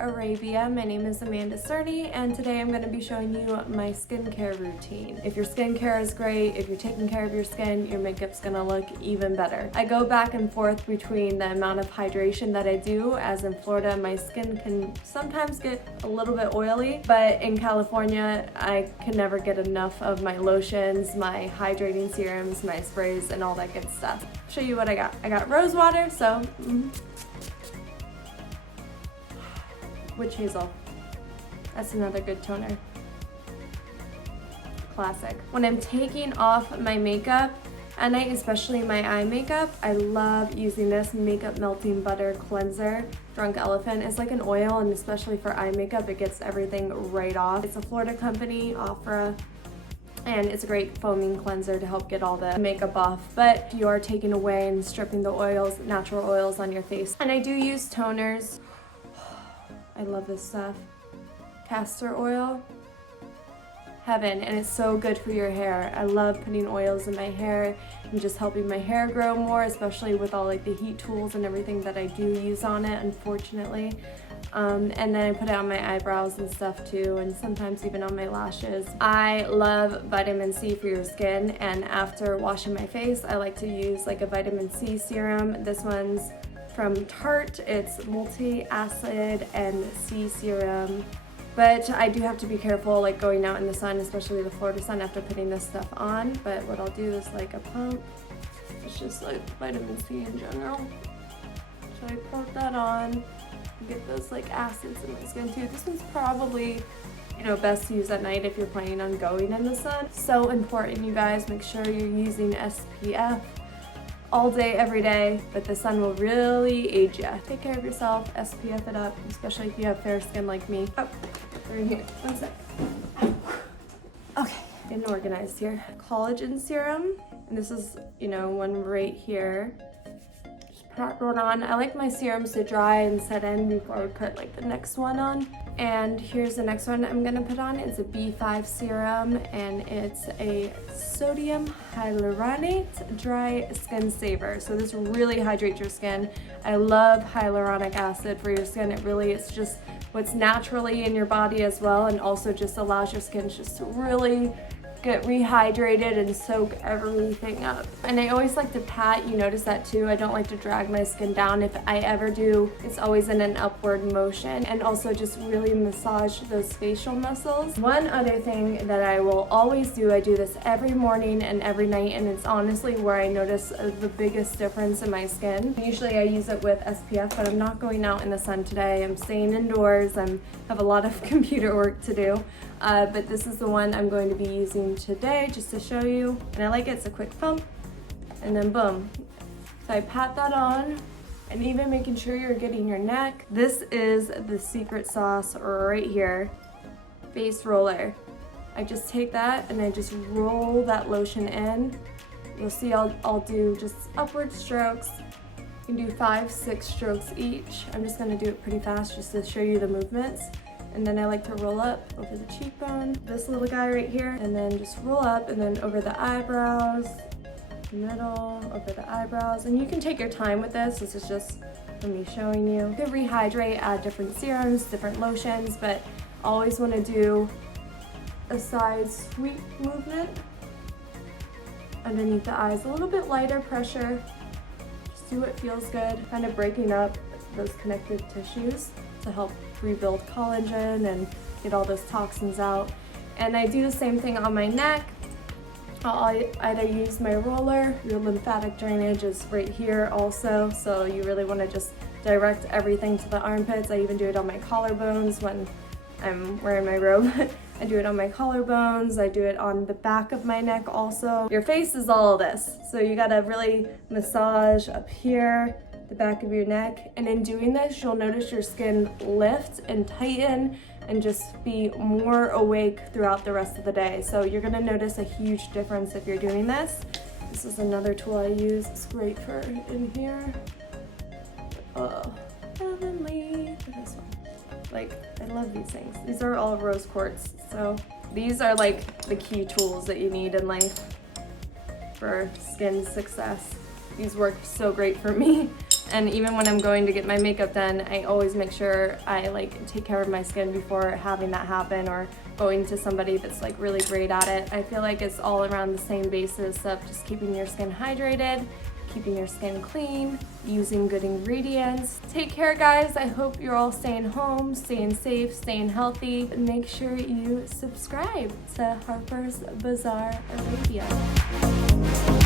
Arabia. My name is Amanda Cerny, and today I'm going to be showing you my skincare routine. If your skincare is great, if you're taking care of your skin, your makeup's going to look even better. I go back and forth between the amount of hydration that I do, as in Florida my skin can sometimes get a little bit oily, but in California I can never get enough of my lotions, my hydrating serums, my sprays, and all that good stuff. I'll show you what I got. I got Rosewater, so Witch Hazel. That's another good toner. Classic. When I'm taking off my makeup at night, especially my eye makeup, I love using this Makeup Melting Butter Cleanser. Drunk Elephant is like an oil, and especially for eye makeup, it gets everything right off. It's a Florida company, Ofra, and it's a great foaming cleanser to help get all the makeup off. But you are taking away and stripping the oils, natural oils on your face. And I do use toners. I love this stuff. Castor oil, heaven, and it's so good for your hair. I love putting oils in my hair and just helping my hair grow more, especially with all like the heat tools and everything that I do use on it, unfortunately. And then I put it on my eyebrows and stuff too, and sometimes even on my lashes. I love vitamin C for your skin, and after washing my face, I like to use like a vitamin C serum. This one's from Tarte. It's Multi-Acid C-Serum. But I do have to be careful like going out in the sun, especially the Florida sun, after putting this stuff on. But what I'll do is like a pump. It's just like vitamin C in general. So I put that on and get those like acids in my skin too. This one's probably, you know, best to use at night if you're planning on going in the sun. So important, you guys. Make sure you're using SPF all day, every day, but the sun will really age you. Take care of yourself, SPF it up, especially if you have fair skin like me. Oh, they're in here. One sec. Okay, getting organized here. Collagen serum, and this is, you know, one right here. Just put one on. I like my serums to dry and set in before I put like the next one on. And here's the next one I'm gonna put on. It's a B5 serum, and it's a sodium hyaluronate dry skin saver. So this really hydrates your skin. I love hyaluronic acid for your skin. It really is just what's naturally in your body as well, and also just allows your skin just to really get rehydrated and soak everything up. And I always like to pat. You notice that too. I don't like to drag my skin down. If I ever do, it's always in an upward motion, and also just really massage those facial muscles. One other thing that I will always do, I do this every morning and every night, and it's honestly where I notice the biggest difference in my skin. Usually I use it with SPF, but I'm not going out in the sun today. I'm staying indoors. I have a lot of computer work to do. But this is the one I'm going to be using today just to show you. And I like it. It's a quick pump, and then boom. So I pat that on, and even making sure you're getting your neck. This is the secret sauce right here, face roller. I just take that and I just roll that lotion in. You'll see I'll do just upward strokes. You can do 5-6 strokes each. I'm just gonna do it pretty fast just to show you the movements. And then I like to roll up over the cheekbone, this little guy right here, and then just roll up, and then over the eyebrows, middle, over the eyebrows. And you can take your time with this. This is just for me showing you. You can rehydrate, add different serums, different lotions, but always want to do a side sweep movement underneath the eyes. A little bit lighter pressure. Just do what feels good. Kind of breaking up those connective tissues to help rebuild collagen and get all those toxins out. And I do the same thing on my neck. I'll either use my roller. Your lymphatic drainage is right here also, so you really want to just direct everything to the armpits. I even do it on my collarbones when I'm wearing my robe. I do it on my collarbones. I do it on the back of my neck also. Your face is all of this, so you gotta really massage up here, the back of your neck. And in doing this, you'll notice your skin lift and tighten and just be more awake throughout the rest of the day. So you're gonna notice a huge difference if you're doing this. This is another tool I use. It's great for in here. Oh, heavenly. This one. Like, I love these things. These are all rose quartz. So these are like the key tools that you need in life for skin success. These work so great for me. And even when I'm going to get my makeup done, I always make sure I like take care of my skin before having that happen or going to somebody that's like really great at it. I feel like it's all around the same basis of just keeping your skin hydrated, keeping your skin clean, using good ingredients. Take care, guys. I hope you're all staying home, staying safe, staying healthy. Make sure you subscribe to Harper's Bazaar Radio.